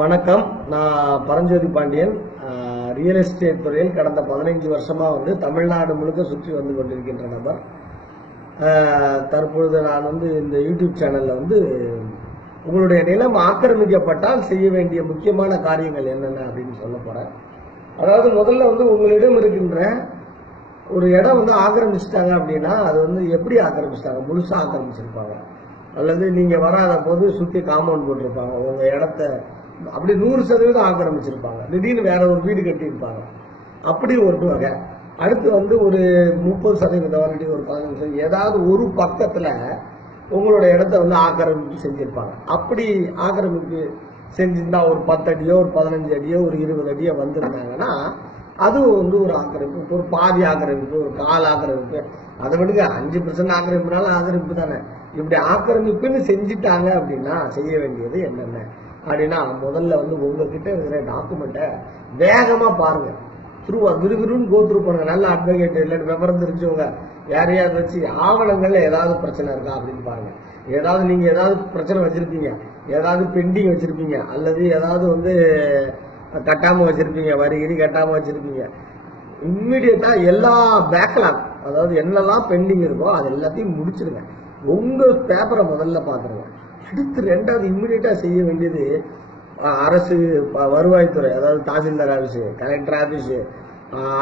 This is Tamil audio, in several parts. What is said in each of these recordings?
வணக்கம். நான் பரஞ்சோதி பாண்டியன். ரியல் எஸ்டேட் துறையில் கடந்த 15 வருஷமா தமிழ்நாடு முழுக்க சுற்றி வந்து கொண்டிருக்கின்ற நபர். தற்பொழுது நான் இந்த யூடியூப் சேனல்ல உங்களுடைய நிலம் ஆக்கிரமிக்கப்பட்டால் செய்ய வேண்டிய முக்கியமான காரியங்கள் என்னென்ன அப்படின்னு சொல்ல போறேன். அதாவது முதல்ல உங்களிடம் இருக்கின்ற ஒரு இடம் ஆக்கிரமிச்சிட்டாங்க அப்படின்னா அது எப்படி ஆக்கிரமிச்சிட்டாங்க, முழுசா ஆக்கிரமிச்சிருப்பாங்க, அல்லது நீங்க வராத போது சுத்தி காம்பவுண்ட் போட்டிருப்பாங்க, உங்க இடத்த அப்படி 100% ஆக்கிரமிச்சிருப்பாங்க, திடீர்னு வேற ஒரு வீடு கட்டியிருப்பாங்க, அப்படி ஒரு வகை. அடுத்து ஒரு 30% ஒரு 15% ஏதாவது ஒரு பக்கத்துல உங்களோட இடத்த ஆக்கிரமிப்பு செஞ்சிருப்பாங்க. அப்படி ஆக்கிரமிப்பு செஞ்சிருந்தா ஒரு 10 அடியோ ஒரு 15 அடியோ ஒரு 20 அடியோ வந்திருந்தாங்கன்னா அது ஒரு ஆக்கிரமிப்பு, ஒரு பாதி ஆக்கிரமிப்பு, ஒரு கால் ஆக்கிரமிப்பு. அதை விடுங்க, 5% ஆக்கிரமிப்புனால ஆக்கிரமிப்பு தானே. இப்படி ஆக்கிரமிப்புன்னு செஞ்சுட்டாங்க அப்படின்னா செய்ய வேண்டியது என்னென்ன அப்படின்னா, முதல்ல உங்ககிட்ட இருக்கிற டாக்குமெண்ட்டை வேகமா பாருங்க. விறுவிறுன்னு கோத்ரூ பண்ணுங்க. நல்ல அட்வொகேட் இல்லாட்டி விவரம் தெரிஞ்சவங்க யாரையாவது வச்சு ஆவணங்கள்ல ஏதாவது பிரச்சனை இருக்கா அப்படின்னு பாருங்க. ஏதாவது நீங்க ஏதாவது பிரச்சனை வச்சிருப்பீங்க, ஏதாவது பெண்டிங் வச்சிருப்பீங்க, அல்லது ஏதாவது கட்டாம வச்சிருப்பீங்க, வரி கட்டாம வச்சிருப்பீங்க. இம்மிடியட்டா எல்லா பேக்லாக், அதாவது என்னெல்லாம் பெண்டிங் இருக்கோ அது எல்லாத்தையும் முடிச்சிருங்க. உங்க பேப்பரை முதல்ல பாத்துருங்க. அடுத்து ரெண்டாவது இம்மிடியட்டா செய்ய வேண்டியது அரசு வருவாய்த்துறை, அதாவது tahsildar office, collector office,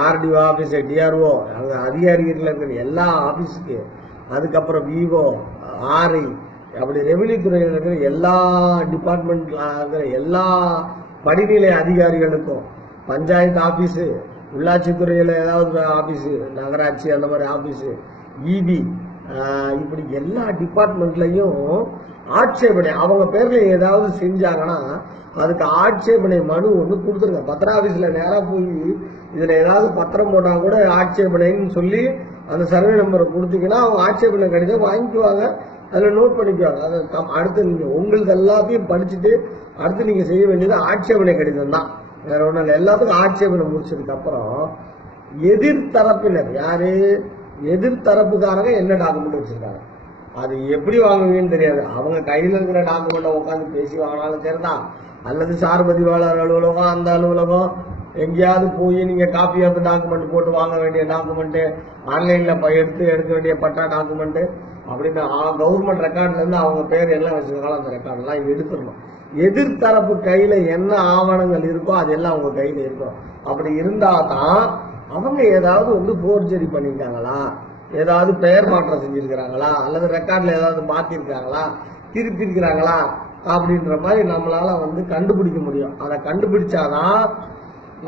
RTO office, DRO, அங்க அதிகாரிகள் இருக்கிற எல்லா ஆபீஸுக்கு, அதுக்கப்புறம் விஓ, ஆர்ஐ, அப்படி ரெவென்யூ துறையில் இருக்கிற எல்லா டிபார்ட்மெண்ட்ல இருக்கிற எல்லா படிநிலை அதிகாரிகளுக்கும், பஞ்சாயத்து ஆபீஸ், உள்ளாட்சி துறையில ஏதாவது ஆபீஸ், நகராட்சி அந்த மாதிரி ஆபீஸ், இபி, இப்படி எல்லா டிபார்ட்மெண்ட்லயும் ஆட்சேபனை, அவங்க பேர்ல ஏதாவது செஞ்சாங்கன்னா அதுக்கு ஆட்சேபனை மனு கொடுத்துருங்க. பத்திர ஆபீஸ்ல நேரா போய் இதுல ஏதாவது பத்திரம் போட்டா கூட ஆட்சேபனைன்னு சொல்லி அந்த சர்வே நம்பரை கொடுத்தீங்கன்னா அவங்க ஆட்சேபனை கடிதம் வாங்கிக்குவாங்க, அதுல நோட் பண்ணிக்குவாங்க. அதை அடுத்து நீங்க உங்களுக்கு எல்லாத்தையும் படிச்சுட்டு அடுத்து நீங்க செய்ய வேண்டியது ஆட்சேபனை கடிதம் தான், வேற ஒன்றும் இல்லை. எல்லாத்துக்கும் ஆட்சேபனை முடிச்சதுக்கு அப்புறம் எதிர்த்தரப்பினர் யாரு, எதிர்த்தரப்புக்காரங்க என்ன டாக்குமெண்ட் வச்சிருக்காங்க, அது எப்படி வாங்குவீங்கன்னு தெரியாது. அவங்க கையில இருக்கிற டாக்குமெண்ட்டை உட்காந்து பேசி வாங்கினாலும் சரிதான், அல்லது சார் பதிவாளர் அலுவலகம், அந்த அலுவலகம் எங்கேயாவது போய் நீங்க காப்பி ஆஃப் டாக்குமெண்ட் போட்டு வாங்க வேண்டிய டாக்குமெண்ட், ஆன்லைன்ல எடுக்க வேண்டிய பட்டா டாக்குமெண்ட், அப்படின்னு கவர்மெண்ட் ரெக்கார்ட்ல இருந்து அவங்க பேர் எல்லாம் வச்சிருக்காங்க, அந்த ரெக்கார்ட் எல்லாம் எடுத்துடணும். எதிர்த்தரப்பு கையில என்ன ஆவணங்கள் இருக்கோ அதெல்லாம் அவங்க கையில இருக்கும். அப்படி இருந்தா தான் அவங்க ஏதாவது போர்ஜரி பண்ணிருக்காங்களா, ஏதாவது பெயர் மாற்றம் செஞ்சிருக்கிறாங்களா, அல்லது ரெக்கார்ட்ல ஏதாவது மாத்திருக்காங்களா, திருப்பி இருக்கிறாங்களா அப்படின்ற மாதிரி நம்மளால கண்டுபிடிக்க முடியும். அதை கண்டுபிடிச்சாதான்,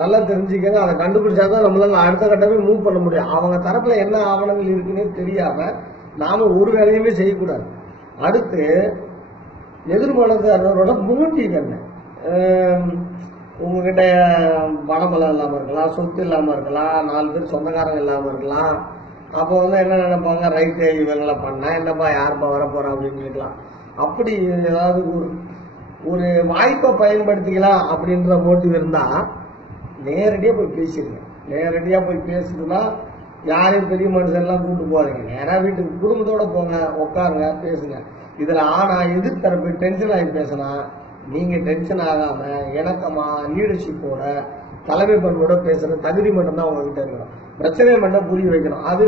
நல்லா தெரிஞ்சுக்கங்க, அதை கண்டுபிடிச்சாதான் நம்மளால அடுத்த கட்டமே மூவ் பண்ண முடியும். அவங்க தரப்புல என்ன ஆவணங்கள் இருக்குன்னே தெரியாம நாம ஒரு வேலையுமே செய்யக்கூடாது. அடுத்து எதிர்மனதாரரோட மோட்டிவ் என்ன, உங்ககிட்ட பணபலம் இல்லாம இருக்கலாம், சொத்து இல்லாம இருக்கலாம், 4 பேர் சொந்தக்காரங்க இல்லாம இருக்கலாம். அப்போ என்ன நினைப்பாங்க, ரைட்டு இவங்களை பண்ணா என்னப்பா யாருப்பா வரப்போறோம் அப்படின்னு கேட்கலாம். அப்படி ஏதாவது ஒரு வாய்ப்பை பயன்படுத்திக்கலாம் அப்படின்ற மோட்டிவ் இருந்தா நேரடியா போய் பேசிடுங்க. நேரடியா போய் பேசுதுன்னா யாரையும் பெரிய மனுஷன்லாம் கூட்டு போறீங்க, நேரா வீட்டுக்கு குடும்பத்தோட போங்க, உட்காருங்க, பேசுங்க. இதுல ஆனா எதிர்த்தரப்பு டென்ஷன் ஆகி பேசினா நீங்க டென்ஷன் ஆகாம இணக்கமா லீடர்ஷிப்போட தலைமை பண்போட பேசுற தகுதி மட்டும்தான் உங்ககிட்ட இருக்கணும். பிரச்சனையை மட்டும் புரிய வைக்கணும். அது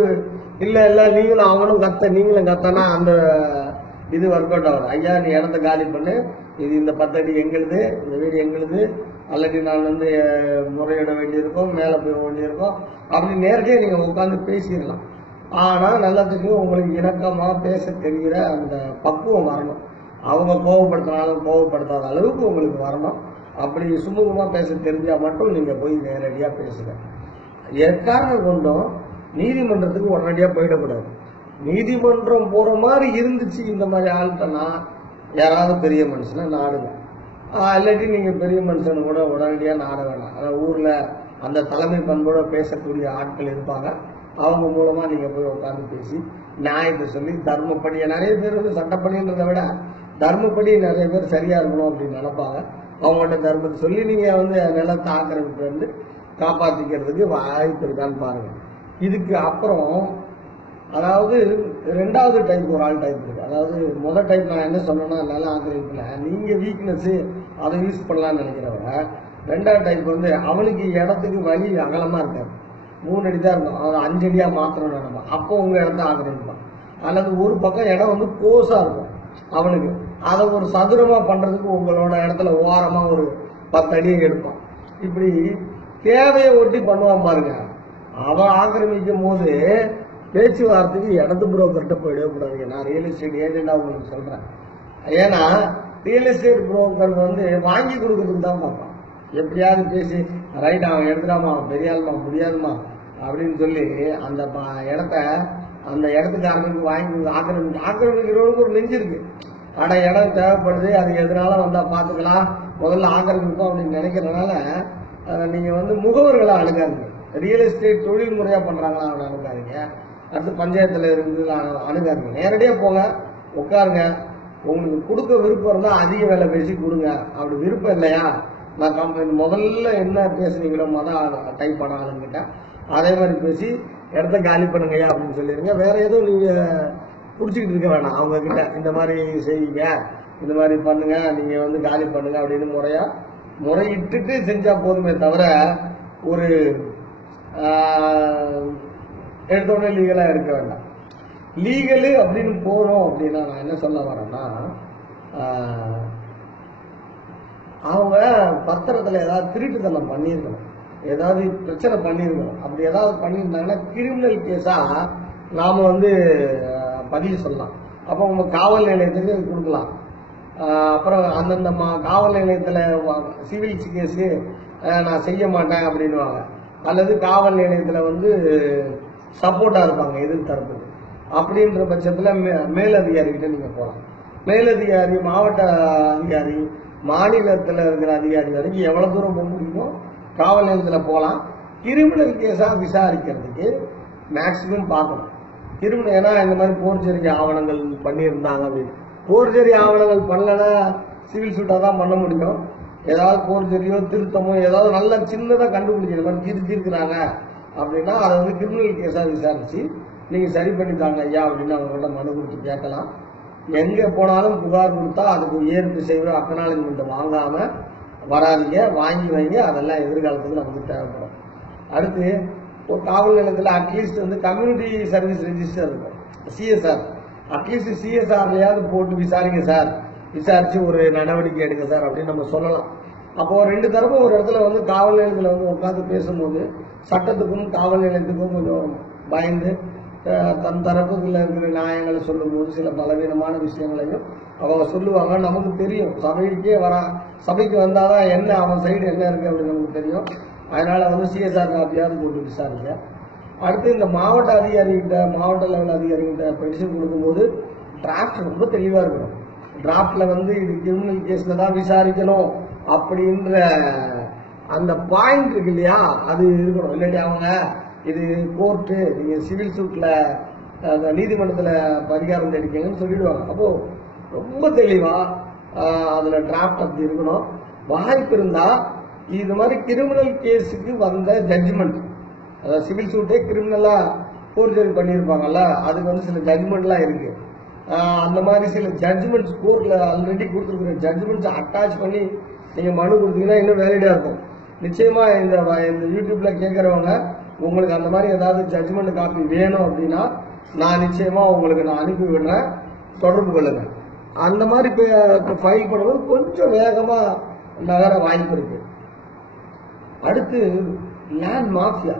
இல்ல நீங்களும் அவனும் நீங்களும் கத்தனா அந்த இது ஒர்க் அவுட் ஆகும். ஐயா நீ இடத்த காலி பண்ணு, இது இந்த 10 அடி எங்களுது, இந்த வீடு எங்களுது, அல்லது நான் முறையிட வேண்டியிருக்கும், மேல போய் வேண்டியிருக்கும், அப்படி நேரடியாக நீங்க உட்காந்து பேசிடலாம். ஆனா நல்லதுக்கு உங்களுக்கு இணக்கமா பேச தெரிகிற அந்த பக்குவம் வரணும். அவங்க கோவப்படுத்தினாலும் கோவப்படுத்தாத அளவுக்கு உங்களுக்கு வரணும். அப்படி சுமூகமா பேச தெரிஞ்சா மட்டும் நீங்க போய் நேரடியா பேசுங்க. எக்காரணம் கொண்டும் நீதிமன்றத்துக்கு உடனடியா போயிடக்கூடாது. நீதிமன்றம் போற மாதிரி இருந்துச்சு இந்த மாதிரி ஆள்கிட்டனா யாராவது பெரிய மனுஷனை நாடுங்க, இல்லாட்டி நீங்க பெரிய மனுஷனு கூட உடனடியா நாட வேணாம். ஊர்ல அந்த தலைமை பண்போட பேசக்கூடிய ஆட்கள் இருப்பாங்க, அவங்க மூலமா நீங்க போய் உட்காந்து பேசி நியாயத்தை சொல்லி தர்மப்படி, நிறைய பேர் சட்டப்படின்றதை விட தர்மப்படி நிறைய பேர் சரியா இருக்கணும் அப்படின்னு நினைப்பாங்க. அவங்கள்ட்ட தர்மத்தை சொல்லி நீங்க நிலத்தை ஆக்கிரமிப்பு காப்பாத்திக்கிறதுக்கு வாய்ப்பு இருக்கான்னு பாருங்க. இதுக்கு அப்புறம் அதாவது ரெண்டாவது டைப் ஒரு ஆள் டைப் இருக்கு. அதாவது முதல் டைப் நான் என்ன சொன்னேன்னா நில ஆக்கிரமிப்புல நீங்க வீக்னஸ் அதை யூஸ் பண்ணலாம்னு நினைக்கிறவங்க. ரெண்டாவது டைப் வந்து அவனுக்கு இடத்துக்கு வழி அகலமா இருக்காது, 3 அடி தான் இருக்கும், அதை 5 அடியா மாத்திரம் நினைப்பான். அப்போ உங்க இடத்த ஆக்கிரமிப்பான். அல்லது ஒரு பக்கம் இடம் வந்து கோஸா இருக்கும் அவனுக்கு, அதை ஒரு சதுரமா பண்றதுக்கு உங்களோட இடத்துல ஓரமா ஒரு 10 அடியை எடுப்பான். இப்படி தேவையை ஒட்டி பண்ணுவான் பாருங்க. அவன் ஆக்கிரமிக்கும் போது பேச்சுவார்த்தைக்கு இடத்து புரோக்கர்கிட்ட போயிடவே கூடாதுங்க. நான் ரியல் எஸ்டேட் ஏஜெண்டா உங்களுக்கு சொல்றேன். ஏன்னா ரியல் எஸ்டேட் புரோக்கர் வந்து வாங்கி கொடுக்கறதுக்கு தான் பார்ப்பான். எப்படியாவது பேசி ரைட் அவன் எடுத்துடாமா, அவன் பெரிய ஆளுமா, முடியாதுமா அப்படின்னு சொல்லி அந்த இடத்த அந்த இடத்துக்காரனுக்கு வாங்கி ஆக்கிரமிக்கிறவனுக்கு ஒரு நெஞ்சு இருக்கு. ஆனா இடம் தேவைப்படுது, அது எதனால வந்தா பாத்துக்கலாம், முதல்ல ஆக்கிரமிப்போம் அப்படின்னு நினைக்கிறதுனால நீங்க வந்து முகவர்களை அணுகாதீங்க. ரியல் எஸ்டேட் தொழில் முறையா பண்றாங்களா அவனை அணுகாதீங்க. அடுத்து பஞ்சாயத்துல இருந்து அணுகாதீங்க. நேரடியா போங்க, உட்காருங்க. உங்களுக்கு கொடுக்க விருப்பம் இருந்தா அதிக வேலை பேசி கொடுங்க. அப்படி விருப்பம் இல்லையா, நான் முதல்ல என்ன பேசுனீங்களோ டைப் பண்ண ஆளுங்கிட்ட அதே மாதிரி பேசி இடத்த காலி பண்ணுங்கய்யா அப்படின்னு சொல்லிடுங்க. வேற எதுவும் நீங்க புடிச்சுக்கிட்டு இருக்க வேணாம். அவங்க கிட்ட இந்த மாதிரி செய்யுங்க, இந்த மாதிரி பண்ணுங்க, நீங்க வந்து காலி பண்ணுங்க அப்படின்னு முறையிட்டு செஞ்சா போதுமே தவிர ஒரு எடுத்தோடனே லீகலா இருக்க வேண்டாம். லீகலு அப்படின்னு போனோம் அப்படின்னா நான் என்ன சொல்ல வரேன்னா, அவங்க பத்திரத்துல ஏதாவது திருட்டுத்தனம் பண்ணியிருக்கணும், ஏதாவது பிரச்சனை பண்ணியிருக்கணும். அப்படி ஏதாவது பண்ணியிருந்தாங்கன்னா கிரிமினல் கேஸா நாம வந்து பதிவு சொல்லலாம். அப்போ உங்க காவல் நிலையத்துக்கு கொடுக்கலாம். அப்புறம் அந்தந்த காவல் நிலையத்துல சிவில் கேஸு நான் செய்ய மாட்டேன் அப்படின்வாங்க. அல்லது காவல் நிலையத்துல வந்து சப்போர்ட்டா இருப்பாங்க எதிர் தரப்புக்கு. அப்படின்ற பட்சத்துல மேலதிகாரிகிட்ட நீங்க போகலாம். மேலதிகாரி, மாவட்ட அதிகாரி, மாநிலத்தில் இருக்கிற அதிகாரி வரைக்கும் எவ்வளவு தூரம் போக முடியுமோ காவல் நிலையத்துல போகலாம். கிரிமினல் கேஸா விசாரிக்கிறதுக்கு மேக்சிமம் பார்க்கணும். கிரிமினல் ஏன்னா இந்த மாதிரி போர்ஜரி ஆவணங்கள் பண்ணியிருந்தாங்க அப்படின்னு. போர்ஜரி ஆவணங்கள் பண்ணலன்னா சிவில் சூட்டா தான் பண்ண முடியும். ஏதாவது போர்ஜரியோ திருத்தமோ ஏதாவது நல்ல சின்னதா கண்டுபிடிக்கிற மாதிரி திருத்திருக்கிறாங்க அப்படின்னா அதை வந்து கிரிமினல் கேஸா விசாரிச்சு நீங்க சரி பண்ணித்தாங்க ஐயா அப்படின்னு அவங்கள்ட்ட மனு கொடுத்து கேட்கலாம். எங்க போனாலும் புகார் கொடுத்தா அதுக்கு ஏற்பு செய்வ அக்னாலஜ்மெண்ட் வாங்காம வராதிங்க, வாங்கி வைங்க. அதெல்லாம் எதிர்காலத்துக்கு நமக்கு தேவைப்படும். அடுத்து ஒரு காவல் நிலையத்தில் அட்லீஸ்ட் வந்து கம்யூனிட்டி சர்வீஸ் ரெஜிஸ்டர் இருக்கும், சிஎஸ்ஆர். அட்லீஸ்ட் சிஎஸ்ஆர்லயாவது போட்டு விசாரிங்க சார், விசாரிச்சு ஒரு நடவடிக்கை எடுங்க சார் அப்படின்னு நம்ம சொல்லலாம். அப்போ 2 தரப்பும் ஒரு இடத்துல வந்து காவல் நிலையத்தில் வந்து உட்காந்து பேசும்போது சட்டத்துக்கும் காவல் நிலையத்துக்கும் கொஞ்சம் பயந்து தன் தரப்புக்குள்ள இருக்கிற நியாயங்களை சொல்லும் போது சில பலவீனமான விஷயங்களையும் அவங்க சொல்லுவாங்க. நமக்கு தெரியும், சபைக்கு வந்தாதான் என்ன அவன் சைடு என்ன இருக்கு அப்படின்னு நமக்கு தெரியும். அதனால வந்து சிஎஸ்ஆர் காப்பியாவது போட்டு விசாரிங்க. அடுத்து இந்த மாவட்ட அதிகாரிகிட்ட, மாவட்ட லெவல் அதிகாரிகிட்ட பெட்டிஷன் கொடுக்கும்போது டிராஃப்ட் ரொம்ப தெளிவா இருக்கணும். டிராஃப்ட்ல வந்து இது கிரிமினல் கேஸ்ல தான் விசாரிக்கணும் அப்படின்ற அந்த பாயிண்ட் இருக்கு இல்லையா, அது இருக்கணும். இல்லாட்டி அவங்க இது கோர்ட்டு, நீங்க சிவில் சூட்ல நீதிமன்றத்துல பரிகாரம் தேடிக்கங்கன்னு சொல்லிடுவாங்க. அப்போ ரொம்ப தெளிவா அதுல டிராஃப்ட் அப்படி இருக்கணும். வாய்ப்பு இருந்தா இது மாதிரி கிரிமினல் கேஸுக்கு வந்த ஜட்ஜ்மெண்ட், அதாவது சிவில் சூட்டே கிரிமினலா போர்ஜரி பண்ணியிருப்பாங்கல்ல, அதுக்கு வந்து சில ஜட்ஜ்மெண்ட்லாம் இருக்கு. அந்த மாதிரி சில ஜட்ஜ்மெண்ட்ஸ் கோர்ட்ல ஆல்ரெடி கொடுத்துருக்குற ஜட்ஜ்மெண்ட்ஸ் அட்டாச் பண்ணி நீங்க மனு கொடுத்தீங்கன்னா இன்னும் வேலிடா இருக்கும். நிச்சயமா இந்த யூடியூப்ல கேட்கறவங்க உங்களுக்கு அந்த மாதிரி ஏதாவது ஜட்ஜ்மெண்ட் காப்பி வேணும் அப்படின்னா நான் நிச்சயமா உங்களுக்கு நான் அனுப்பி விடுறேன், தொடர்பு கொள்ளுங்க. அந்த மாதிரி ஃபைல் பண்ணும்போது கொஞ்சம் வேகமா நகர வாய்ப்பு இருக்கு. அடுத்து லேண்ட் மாஃபியா,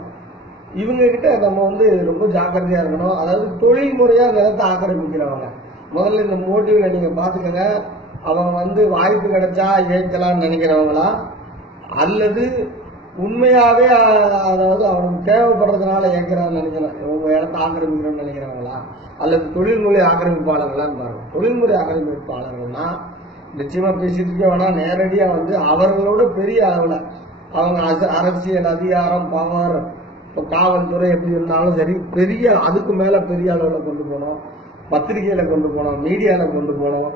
இவங்க கிட்ட நம்ம வந்து ரொம்ப ஜாக்கிரதையா இருக்கணும். அதாவது தொழில் முறையா நிலத்தை ஆக்கிரமிக்கிறவங்க. முதல்ல இந்த மோட்டிவ்ல நீங்க பாத்துக்கங்க, அவங்க வந்து வாய்ப்பு கிடைச்சா ஏற்கலாம்னு நினைக்கிறவங்களா, அல்லது உண்மையாவே அதாவது அவனுக்கு தேவைப்படுறதுனால ஏற்கிறான்னு நினைக்கிறேன், உங்க இடத்த ஆக்கிரமிக்கிறோம்னு நினைக்கிறவங்களா, அல்லது தொழில்முறை ஆக்கிரமிப்பாளர்களான்னு பாருங்க. தொழில்முறை ஆக்கிரமிப்பாளர்கள்னா நிச்சயமா பேசிட்டு இருக்க வேணா, நேரடியா வந்து அவர்களோட பெரிய அளவுல அவங்க அரசியல் அதிகாரம், பவர், இப்போ காவல்துறை எப்படி இருந்தாலும் சரி, பெரிய அதுக்கு மேல பெரிய அளவுல கொண்டு போனோம், பத்திரிகையில கொண்டு போனோம், மீடியால கொண்டு போனோம்.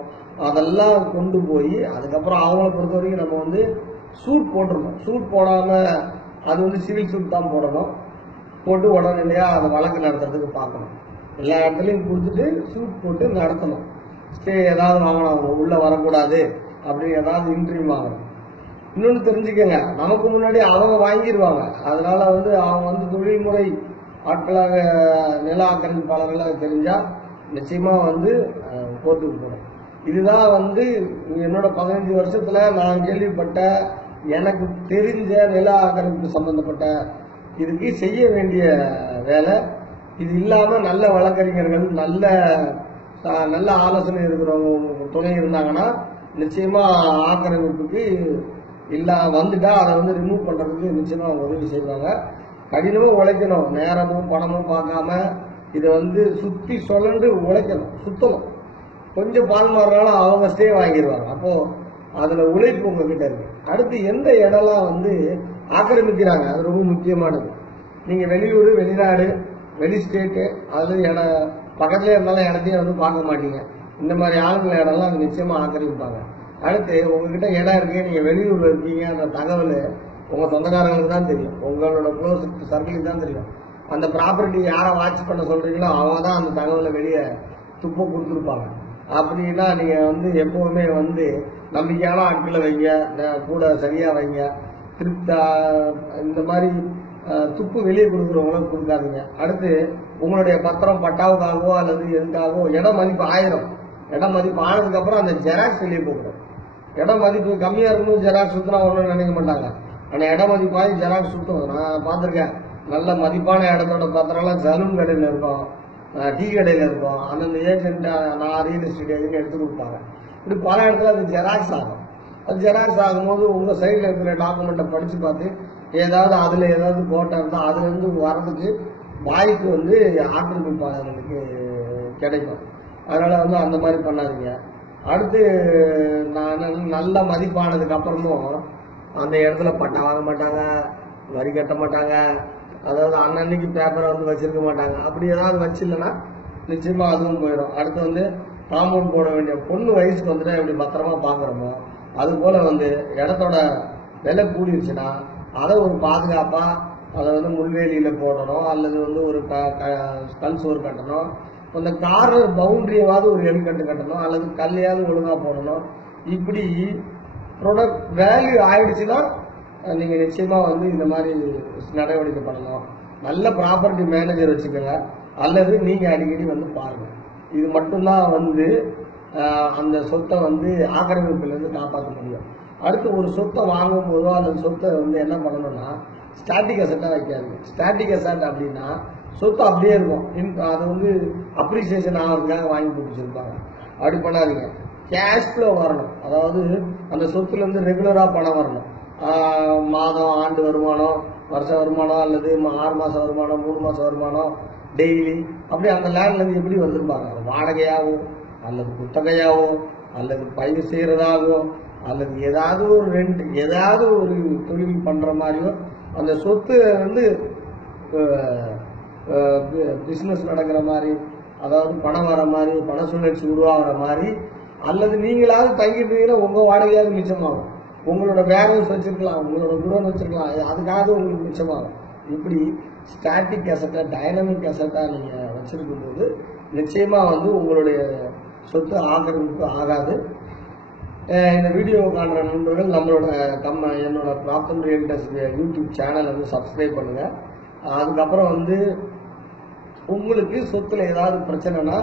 அதெல்லாம் கொண்டு போய் அதுக்கப்புறம் அவங்கள பொறுத்த வரைக்கும் நம்ம வந்து சூட் போட்டுருந்தோம். சூட் போடாம அது வந்து சிவில் சூட் தான் போடணும். போட்டு உடனடியா அதை வழக்கு நடத்துறதுக்கு பார்க்கணும். எல்லா இடத்துலையும் கொடுத்துட்டு சூட் போட்டு நடத்தணும். ஸ்டே ஏதாவது வாங்கணும், உள்ள வரக்கூடாது அப்படின்னு ஏதாவது இன்டர்வியூ வாங்கணும். இன்னொன்று தெரிஞ்சுக்கங்க, நமக்கு முன்னாடி அவங்க வாங்கிடுவாங்க. அதனால அவங்க தொழில்முறை ஆட்களாக நில ஆக்கிரமிப்பாளர்களாக தெரிஞ்சா நிச்சயமா கோர்ட்டுக்கு போகணும். இதுதான் என்னோட 15 வருஷத்துல நான் கேள்விப்பட்ட, எனக்கு தெரிஞ்ச நில ஆக்கிரமிப்பு சம்பந்தப்பட்ட இதுக்கு செய்ய வேண்டிய வேலை. இது இல்லாம நல்ல வழக்கறிஞர்கள், நல்ல ஆலோசனை இருக்கிறவங்க துணை இருந்தாங்கன்னா நிச்சயமா ஆக்கிரமிப்புக்கு வந்துட்டா அதை ரிமூவ் பண்றதுக்கு நிச்சயமா அவங்க உதவி செய்வாங்க. கடினமும் உழைக்கணும், நேரமும் பணமும் பார்க்காம இதை சுத்தி சொல்லு உழைக்கணும், சுத்தணும். கொஞ்சம் பால் மாறினாலும் அவங்க ஸ்டே வாங்கிடுவாங்க. அப்போ அதுல உழைப்பு உங்ககிட்ட இருக்கு. அடுத்து எந்த இடம்லாம் ஆக்கிரமிக்கிறாங்க, அது ரொம்ப முக்கியமானது. நீங்க வெளியூர், வெளிநாடு, வெளி ஸ்டேட்டு, அதுல பக்கத்துல இருந்தாலும் இடத்தையும் பார்க்க மாட்டீங்க. இந்த மாதிரி ஆளுங்களை இடம்லாம் நிச்சயமா ஆக்கிரமிப்பாங்க. அடுத்து உங்ககிட்ட இடம் இருக்கு, நீங்க வெளியூர்ல இருக்கீங்க, அந்த தகவல் உங்க சொந்தக்காரங்களுக்கு தான் தெரியும், உங்களோட க்ளோஸ் சர்க்கிளுக்கு தான் தெரியும். அந்த ப்ராப்பர்ட்டி யாரை வாட்ச் பண்ண சொல்றீங்களோ அவங்க தான் அந்த தகவலை வெளியே துப்ப கொடுத்துருப்பாங்க. அப்படின்னா நீங்க எப்பவுமே நம்பிக்கையான ஆட்களை வைங்க, கூட சரியா வைங்க. திருப்தா இந்த மாதிரி துப்பு வெளியே கொடுக்குறவங்களும் கொடுக்காதீங்க. அடுத்து உங்களுடைய பத்திரம் பட்டாவுக்காகவோ அல்லது எதுக்காகவோ இடம் மதிப்பு 1000, இடம் மதிப்பு ஆனதுக்கு அப்புறம் அந்த ஜெராக்ஸ் வெளியே போயிடும். இடம் மதிப்பு கம்மியா இருக்கும்போது ஜெராக்ஸ் சுத்தினா ஒன்றும் நினைக்க மாட்டாங்க. ஆனா இடம் மதிப்பாகி ஜெராக்ஸ் சுத்தும். நான் பார்த்திருக்கேன், நல்ல மதிப்பான இடத்தோட பத்திரம்லாம் சலூன் கடையில இருக்கும், டீ கடையில இருக்கும். அந்தந்த ஏஜென்ட் நான் ரியல் எஸ்டேட் ஏஜென்ட் எடுத்து கொடுப்பாங்க. இப்படி பல இடத்துல அது ஜெராக்ஸ் ஆகும். அது ஜெராக்ஸ் ஆகும்போது உங்க சைட்ல இருக்கிற டாக்குமெண்ட்டை படிச்சு பார்த்து அதுல ஏதாவது போட்டா இருந்தா அதுல இருந்து வர்றதுக்கு வாய்ப்பு ஆக்கிரமிப்பாளர்களுக்கு கிடைக்கும். அதனால அந்த மாதிரி பண்ணாதீங்க. அடுத்து நான் நல்ல மதிப்பானதுக்கு அப்புறமும் அந்த இடத்துல பட்டா வாங்க மாட்டாங்க, வரி கட்ட மாட்டாங்க, அதாவது அன்னன்னைக்கு பேப்பரை வச்சிருக்க மாட்டாங்க. அப்படி ஏதாவது வச்சில்லைன்னா நிச்சயமா அதுவும் போயிடும். அடுத்து காம்பவுண்ட் போட வேண்டிய பொண்ணு வயசுக்கு வந்துட்டு எப்படி பத்திரமா பாக்குறோமோ அது போல இடத்தோட விலை கூடிருச்சுன்னா அதை ஒரு பாதுகாப்பா அதை முள்வேலியில போடணும், அல்லது ஒரு கல் சோறு கட்டணும். அந்த கார்னர் பவுண்டரியாவது ஒரு எல்கட்டு கட்டணும், அல்லது கல்லையாவது ஒழுங்கா போடணும். இப்படி ப்ராடக்ட் வேல்யூ ஆயிடுச்சுன்னா நீங்க நிச்சயமா இந்த மாதிரி நடவடிக்கை பண்ணலாம். நல்ல ப்ராப்பர்ட்டி மேனேஜர் வச்சுக்கோங்க, அல்லது நீங்க அடிக்கடி பாருங்க. இது மட்டும்தான் அந்த சொத்தை ஆக்கிரமிப்புல இருந்து காப்பாற்ற முடியும். அடுத்து ஒரு சொத்தை வாங்கும் போதோ அந்த சொத்தை என்ன பண்ணணும்னா ஸ்டாட்டிக் அசெட்டா வைக்காது. ஸ்டாட்டிக் அசெட் அப்படின்னா சொத்து அப்படியே இருக்கும், அது அப்ரிசியேஷன் ஆகிறதுக்காக வாங்கி கொடுத்துருப்பாங்க. அப்படி பண்ணாதீங்க. கேஷ் ஃப்ளோ வரணும், அதாவது அந்த சொத்துல இருந்து ரெகுலரா பணம் வரணும். மாதம், ஆண்டு வருமானம், வருஷ வருமானம், அல்லது 6 மாசம் வருமானம், 3 மாசம் வருமானம், டெய்லி அப்படி அந்த லேண்ட்ல இருந்து எப்படி வந்திருப்பாங்க. வாடகையாகவும் அல்லது குத்தகையாகவும் அல்லது பயிர் செய்யறதாகவும் அல்லது ஏதாவது ஒரு ரெண்ட், ஏதாவது ஒரு தொழில் பண்ற மாதிரியோ அந்த சொத்து பிசினஸ் நடக்கிற மாதிரி, அதாவது பணம் வர மாதிரி, பண சுழற்சி உருவாகிற மாதிரி, அல்லது நீங்களாவது தங்கிட்டீங்கன்னா உங்க வாடகையாவது மிச்சமாகும். உங்களோட வேரன்ஸ் வச்சிருக்கலாம், உங்களோட குடோன் வச்சிருக்கலாம், அதுக்காக உங்களுக்கு மிச்சமாகும். இப்படி ஸ்டாட்டிக் அசெட்டா டைனமிக் அசெட்டா நீங்க வச்சிருக்கும் போது நிச்சயமா உங்களுடைய சொத்து ஆக்கிரமிப்பு ஆகாது. இந்த வீடியோ காண்ற நண்பர்கள் நம்மளோட என்னோட பிராப்தம் ரியல்டர்ஸ் யூடியூப் சேனல் சப்ஸ்கிரைப் பண்ணுங்க. அதுக்கப்புறம் உங்களுக்கு சொத்துல ஏதாவது பிரச்சனைனா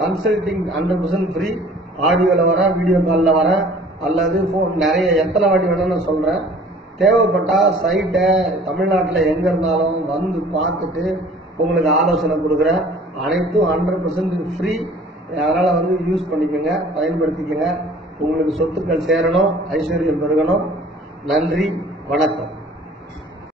கன்சல்டிங் 100% ஃப்ரீ. ஆடியோல வர, வீடியோ காலில் வர, அல்லது ஃபோன் நிறைய எத்தனை வாட்டி வேணும்னு நான் சொல்றேன். தேவைப்பட்டா சைட்டை தமிழ்நாட்டில் எங்க இருந்தாலும் பார்த்துட்டு உங்களுக்கு ஆலோசனை கொடுக்குறேன். அனைத்தும் 100% ஃப்ரீ. அதனால யூஸ் பண்ணிக்கோங்க, பயன்படுத்திக்கங்க. உங்களுக்கு சொத்துக்கள் சேரணும், ஐஸ்வர்யம் பெருகணும். நன்றி, வணக்கம்.